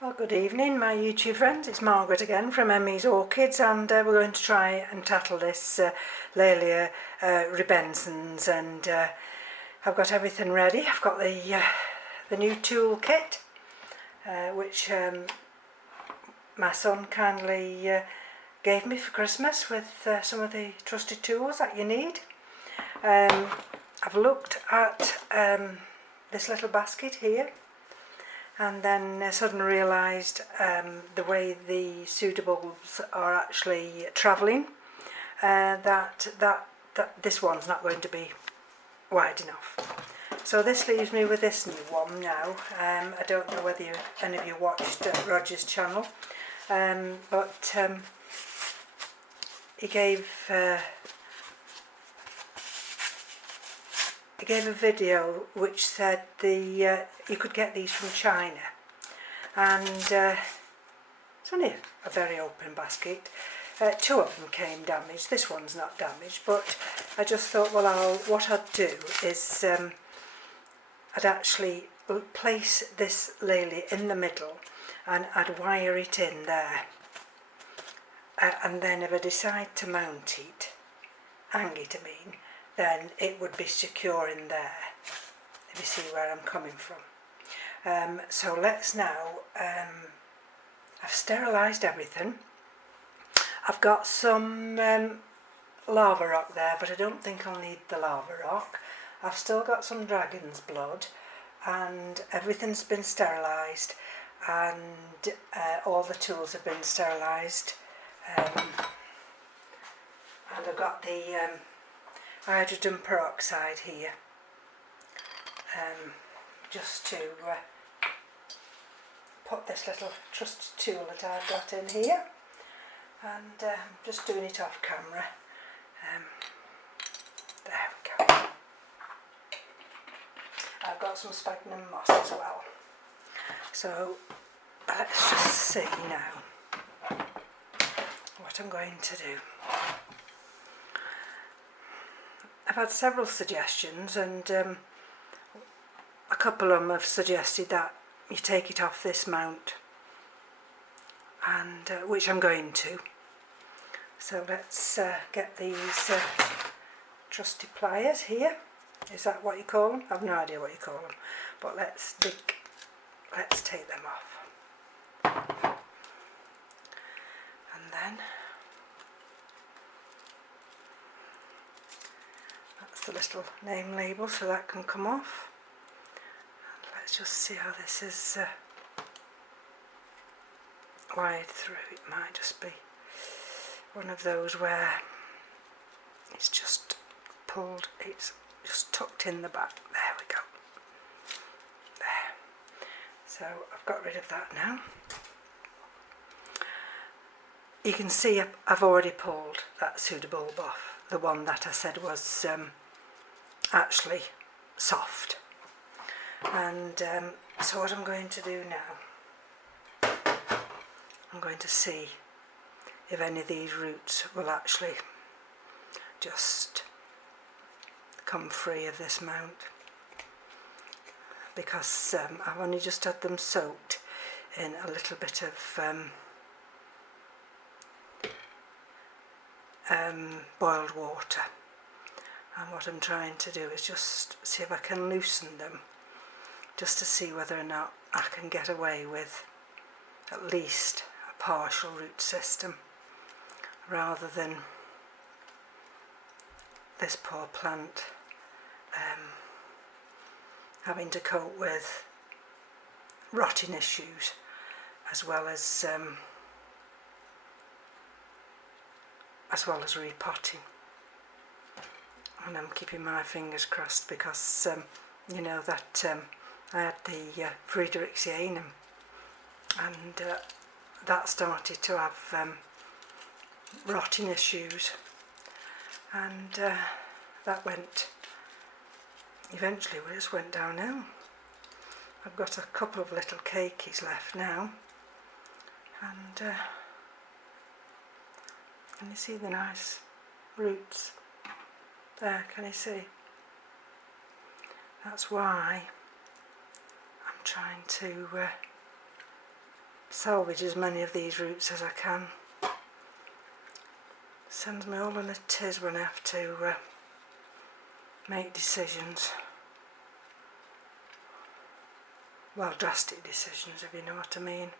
Well, good evening my YouTube friends, it's Margaret again from M.E.s Orchids, and we're going to try and tackle this Laelia rubescens, and I've got everything ready. I've got the new tool kit which my son kindly gave me for Christmas with some of the trusted tools that you need. I've looked at this little basket here, and then suddenly realised the way the pseudobulbs are actually travelling, that this one's not going to be wide enough. So this leaves me with this new one now. I don't know whether any of you watched Roger's channel, but he gave a video which said you could get these from China, and it's only a very open basket. Two of them came damaged. This one's not damaged, but I just thought, well, what I'd do is I'd actually place this Laelia in the middle and I'd wire it in there, and then if I decide to mount it, hang it I mean, then it would be secure in there, if you see where I'm coming from. So let's now, I've sterilised everything. I've got some lava rock there, but I don't think I'll need the lava rock. I've still got some dragon's blood, and everything's been sterilised, and all the tools have been sterilised, and I've got the hydrogen peroxide here, just to put this little trusted tool that I've got in here, and I'm just doing it off camera. There we go. I've got some sphagnum moss as well. So let's just see now what I'm going to do. I've had several suggestions, and a couple of them have suggested that you take it off this mount, and which I'm going to. So let's get these trusty pliers here. Is that what you call them? I've no idea what you call them, but let's take them off, and then that's the little name label, so that can come off. And let's just see how this is wired through. It might just be one of those where it's just pulled, it's just tucked in the back. There we go. There. So I've got rid of that now. You can see I've already pulled that pseudobulb off, the one that I said was actually soft. And so what I'm going to do now, I'm going to see if any of these roots will actually just come free of this mount, because I've only just had them soaked in a little bit of boiled water, and what I'm trying to do is just see if I can loosen them, just to see whether or not I can get away with at least a partial root system, rather than this poor plant having to cope with rotting issues, as well as repotting. And I'm keeping my fingers crossed, because you know that I had the Friedrichsianum, and that started to have rotting issues, and that eventually just went downhill. I've got a couple of little cakeys left now, and can you see the nice roots there? Can you see? That's why I'm trying to salvage as many of these roots as I can. Sends me all in a tiz when I have to make decisions. Well, drastic decisions, if you know what I mean.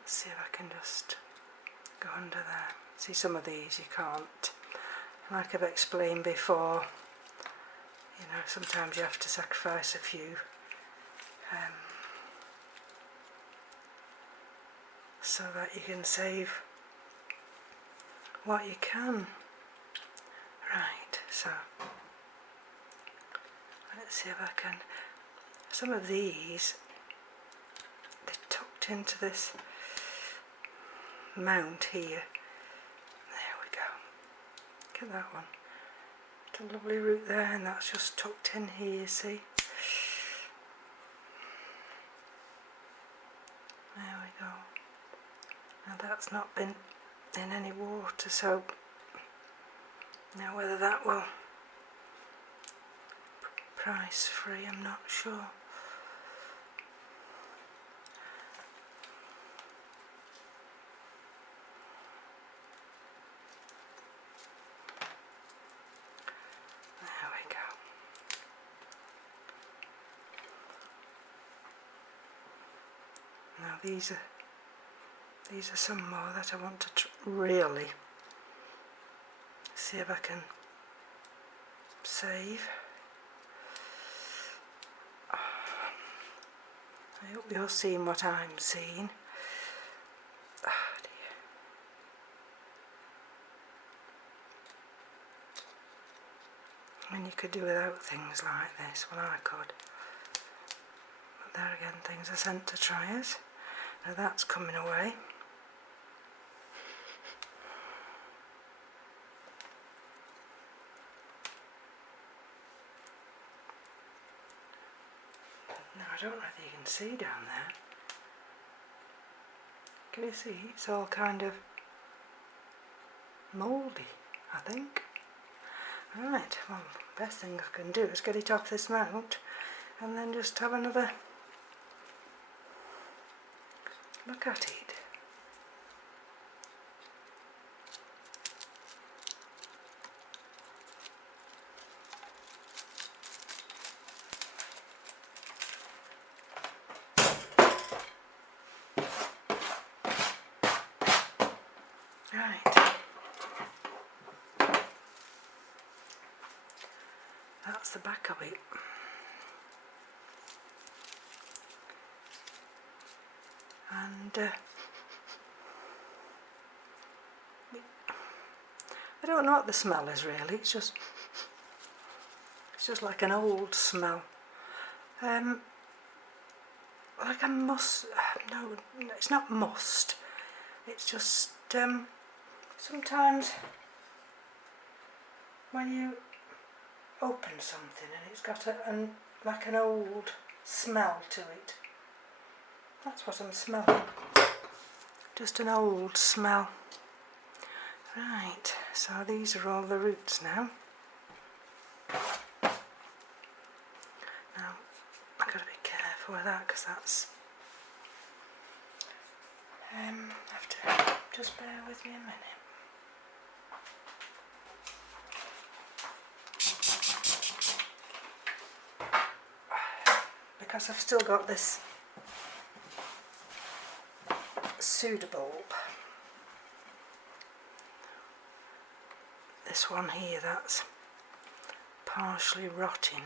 Let's see if I can just go under there. See, some of these you can't. Like I've explained before, you know, sometimes you have to sacrifice a few. So that you can save what you can. Right, so let's see if I can. Some of these, they're tucked into this mount here. There we go. Look at that one. What a lovely root there, and that's just tucked in here, see? There we go. Now that's not been in any water, so now whether that will price free, I'm not sure. There we go. Now these are some more that I want to really see if I can save. I hope you're seeing what I'm seeing. Oh dear. And you could do without things like this. Well, I could. But there again, things are sent to triers. Now that's coming away. Now I don't know if you can see down there. Can you see? It's all kind of mouldy, I think. Right, well, best thing I can do is get it off this mount and then just have another look at it. Right. That's the back of it. And I don't know what the smell is really. It's just like an old smell. Like a must. No, it's not must. It's just sometimes when you open something and it's got like an old smell to it. That's what I'm smelling. Just an old smell. Right, so these are all the roots now. Now, I've got to be careful with that because that's... have to just bear with me a minute. Because I've still got this pseudobulb. This one here, that's partially rotting.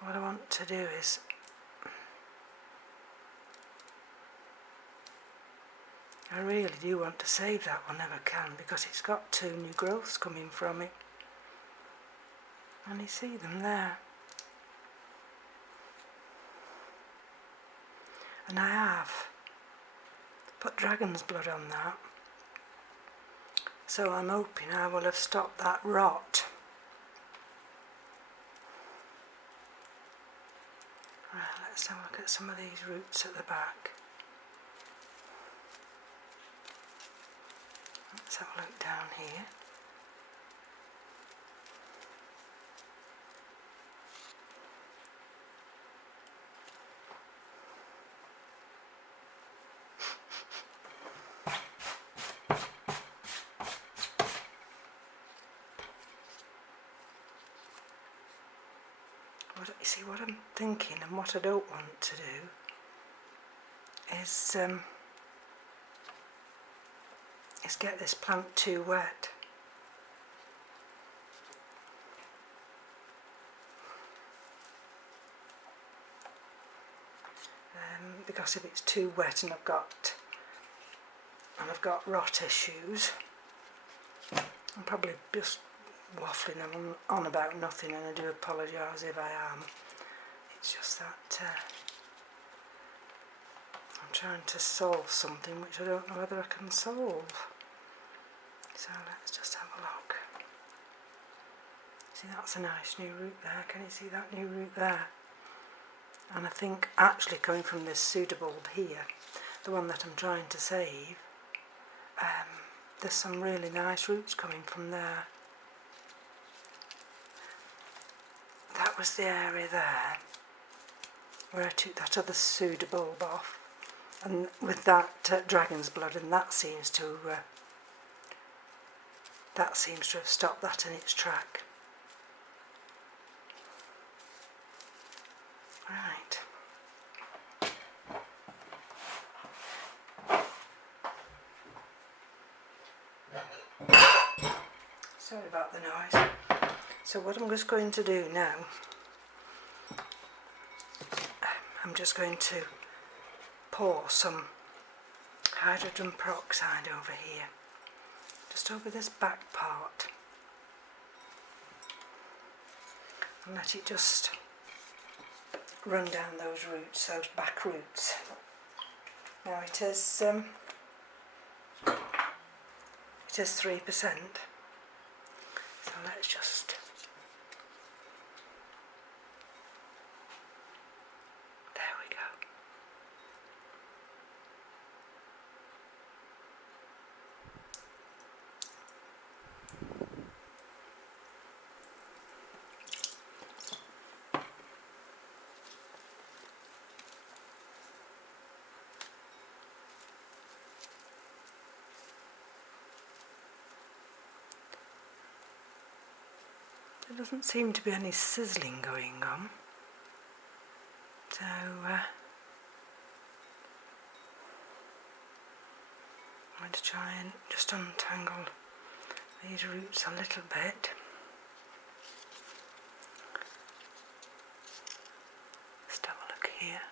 What I want to do is I really do want to save that one if I can, because it's got 2 new growths coming from it. And you see them there. And I have put dragon's blood on that. So I'm hoping I will have stopped that rot. Right, let's have a look at some of these roots at the back. Let's have a look down here. you see, what I'm thinking and what I don't want to do is get this plant too wet. Because if it's too wet and I've got rot issues, I'm probably just waffling on about nothing, and I do apologise if I am. It's just that I'm trying to solve something which I don't know whether I can solve. So let's just have a look. See, that's a nice new root there. Can you see that new root there? And I think actually coming from this pseudobulb here, the one that I'm trying to save, there's some really nice roots coming from there. That was the area there where I took that other pseudobulb off, and with that dragon's blood, and that seems to have stopped that in its track. Right. Sorry about the noise. So what I'm just going to do now, I'm just going to pour some hydrogen peroxide over here, just over this back part, and let it just run down those roots, those back roots. Now it is 3%, so let's just there we go. There doesn't seem to be any sizzling going on, so I'm going to try and just untangle these roots a little bit. Let's have a look here.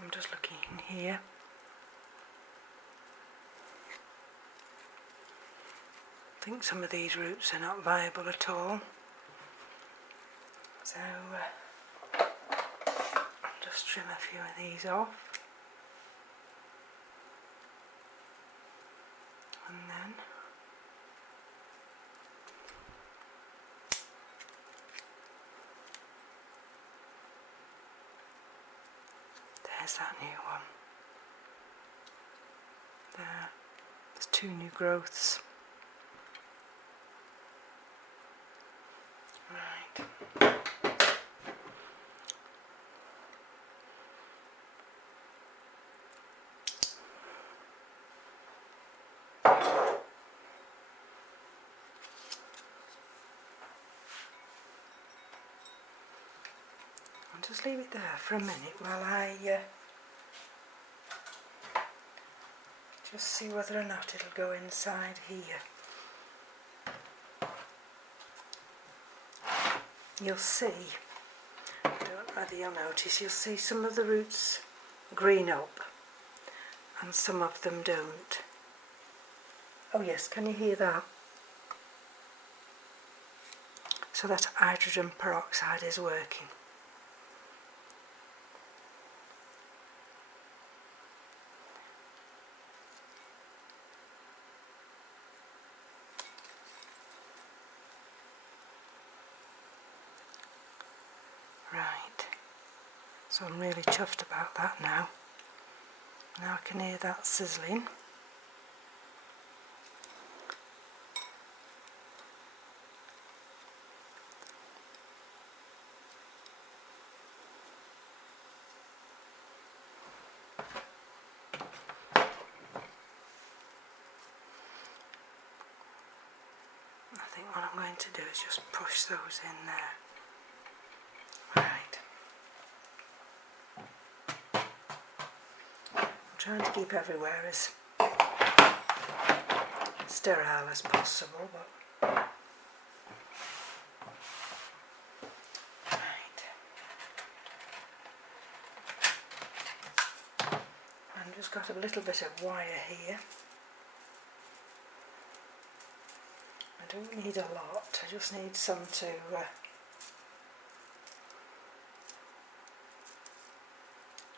I'm just looking in here. I think some of these roots are not viable at all, so I'll just trim a few of these off, and then there's that new one. There's 2 new growths. Right. I'll just leave it there for a minute while I just see whether or not it'll go inside here. You'll see, I don't know whether you'll notice, you'll see some of the roots green up and some of them don't. Oh yes, can you hear that? So that hydrogen peroxide is working. Right, so I'm really chuffed about that now. Now I can hear that sizzling. I think what I'm going to do is just push those in there. trying to keep everywhere as sterile as possible, but right. I've just got a little bit of wire here. I don't need a lot, I just need some to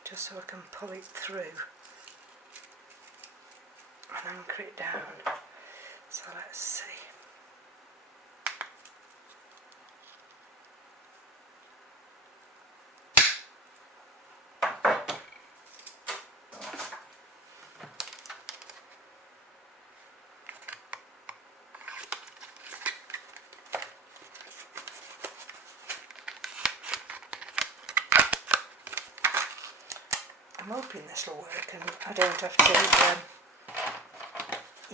just so I can pull it through and anchor it down. So let's see. I'm hoping this will work and I don't have to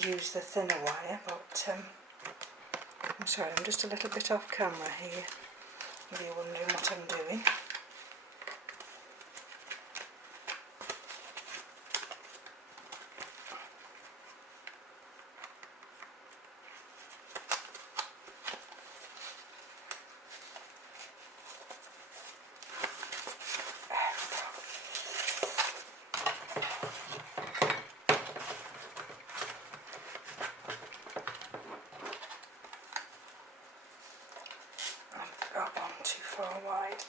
use the thinner wire, but I'm sorry, I'm just a little bit off camera here, if you're wondering what I'm doing. I've got one too far wide.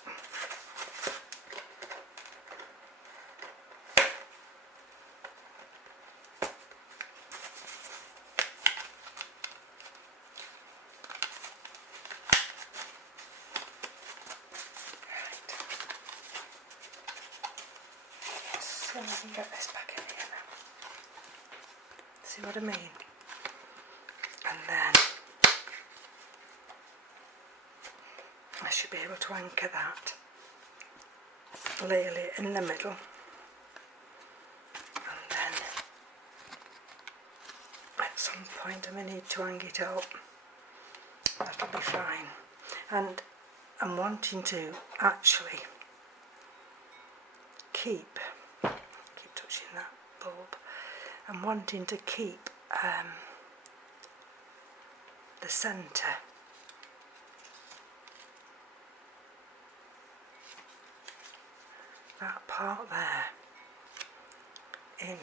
So I can get this back in here now. See what I mean? And then I should be able to anchor that Laelia in the middle, and then at some point I may need to hang it up. That'll be fine. And I'm wanting to actually keep touching that bulb. I'm wanting to keep the centre that part there in.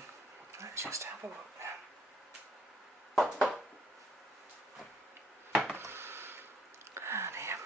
Let's just have a look now. And here.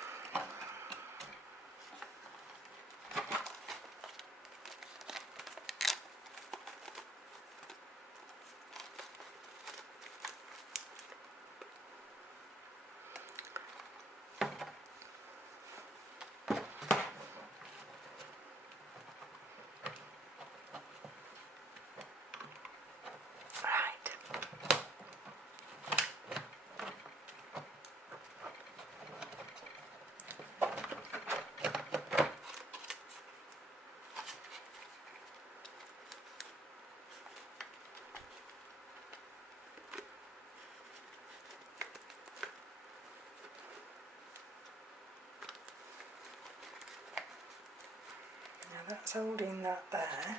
Now that's holding that there.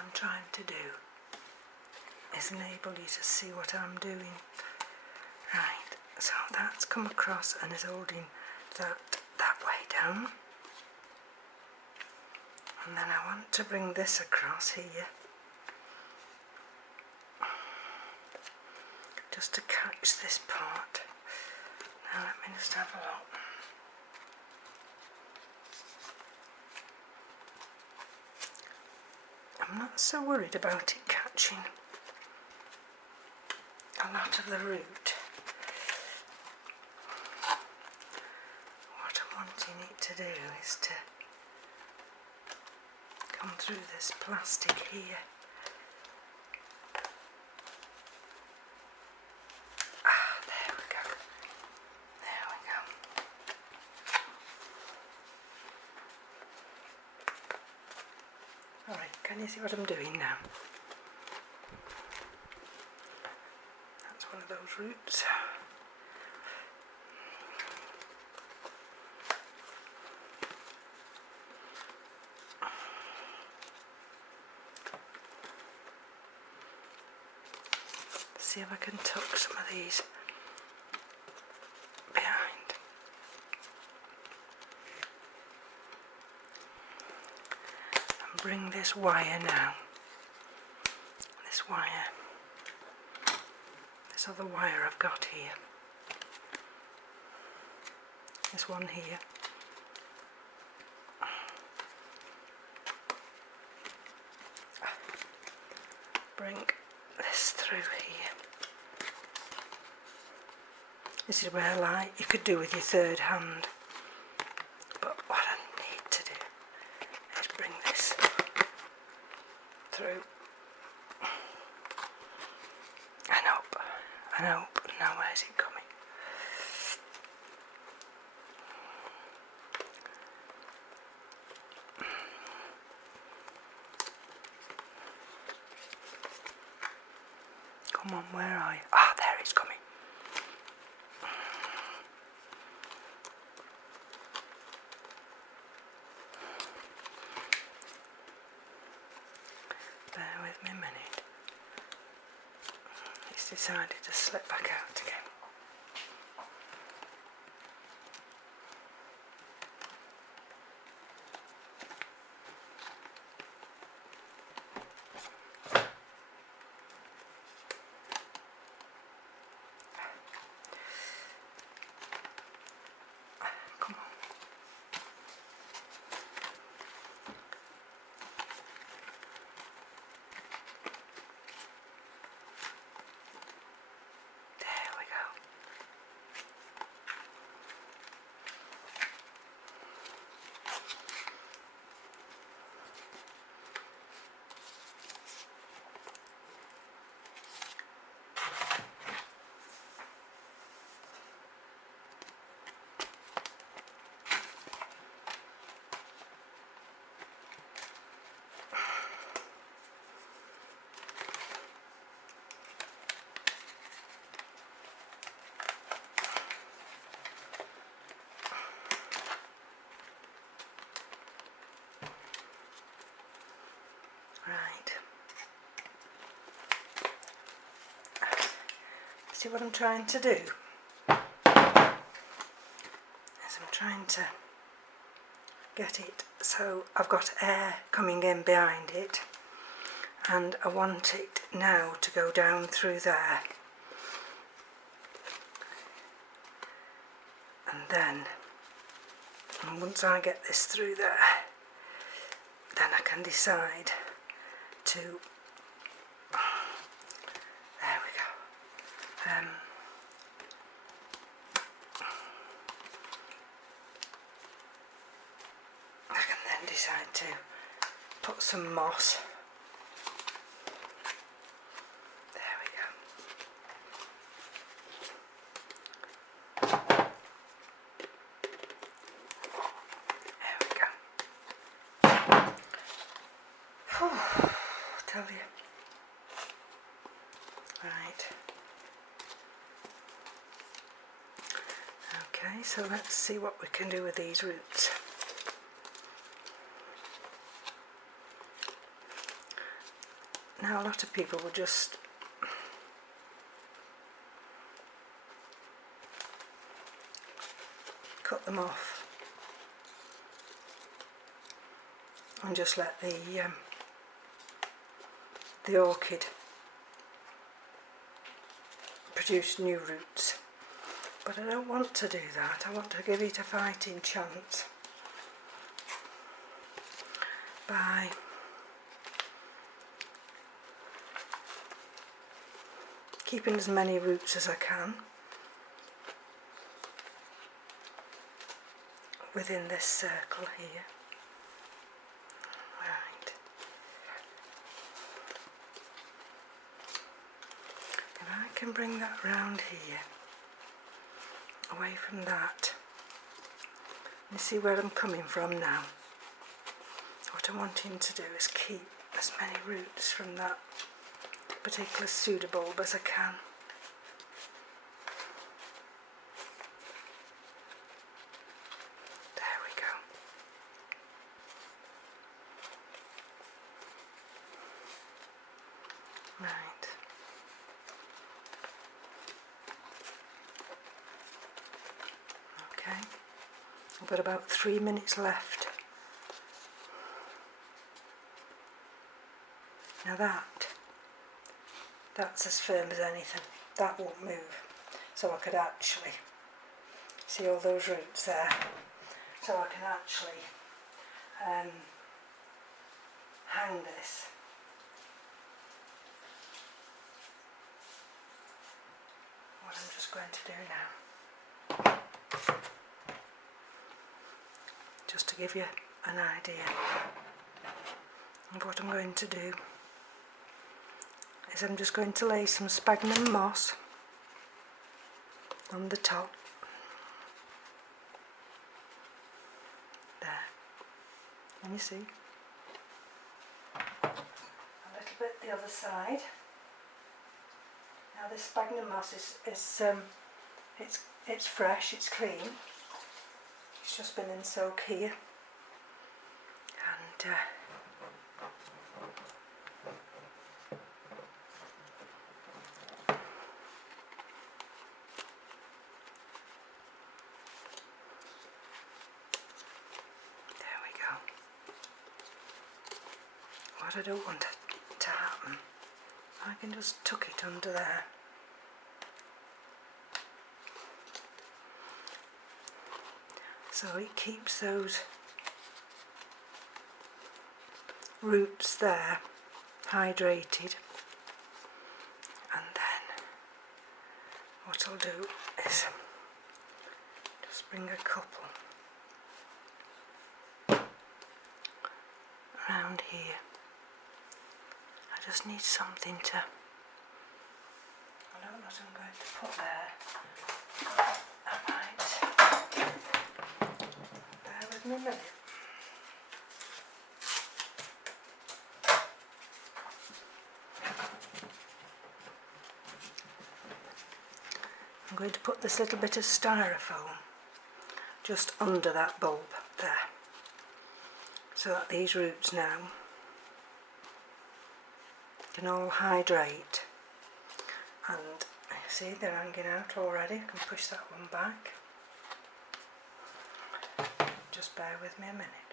I'm trying to do is enable you to see what I'm doing. Right, so that's come across and is holding that way down, and then I want to bring this across here just to catch this part. Now let me just have a look. I'm not so worried about it catching a lot of the root. What I'm wanting it to do is to come through this plastic here. Ah, there we go. There we go. Can you see what I'm doing now? That's one of those roots. See if I can tuck some of these behind. And bring this wire now. This wire. This other wire I've got here. This one here. Bring this through here. This is where, like, you could do with your third hand, but what I need to do is bring this through and up and up. Now where's it coming? Come on, where are you? Ah, there it's coming. Bear with me a minute. It's decided to slip back out again. Come on. There we go. Right. See what I'm trying to do? Is I'm trying to get it so I've got air coming in behind it, and I want it now to go down through there, and then once I get this through there, then I can decide to, there we go, I can then decide to put some moss, there we go, there we go. Oh, tell you. Right. Okay, so let's see what we can do with these roots. Now a lot of people will just cut them off and just let the orchid produce new roots, but I don't want to do that. I want to give it a fighting chance by keeping as many roots as I can within this circle here. Right. If I can bring that round here, away from that, you see where I'm coming from now. What I'm wanting to do is keep as many roots from that particular pseudobulb as I can. There we go. Right. Okay. I've got about 3 minutes left. Now that's as firm as anything. That won't move. So I could actually see all those roots there. So I can actually hang this. What I'm just going to do now, just to give you an idea of what I'm going to do, is I'm just going to lay some sphagnum moss on the top. There. Can you see? A little bit the other side. Now this sphagnum moss is it's fresh, it's clean. It's just been in soak here. And what I don't want to happen, I can just tuck it under there. So it keeps those roots there hydrated, and then what I'll do is just bring a couple around here. I just need something to, I don't know what I'm going to put there. I might, bear with me a minute. I'm going to put this little bit of styrofoam just under that bulb there, so that these roots now can all hydrate. And see, they're hanging out already. I can push that one back. Just bear with me a minute.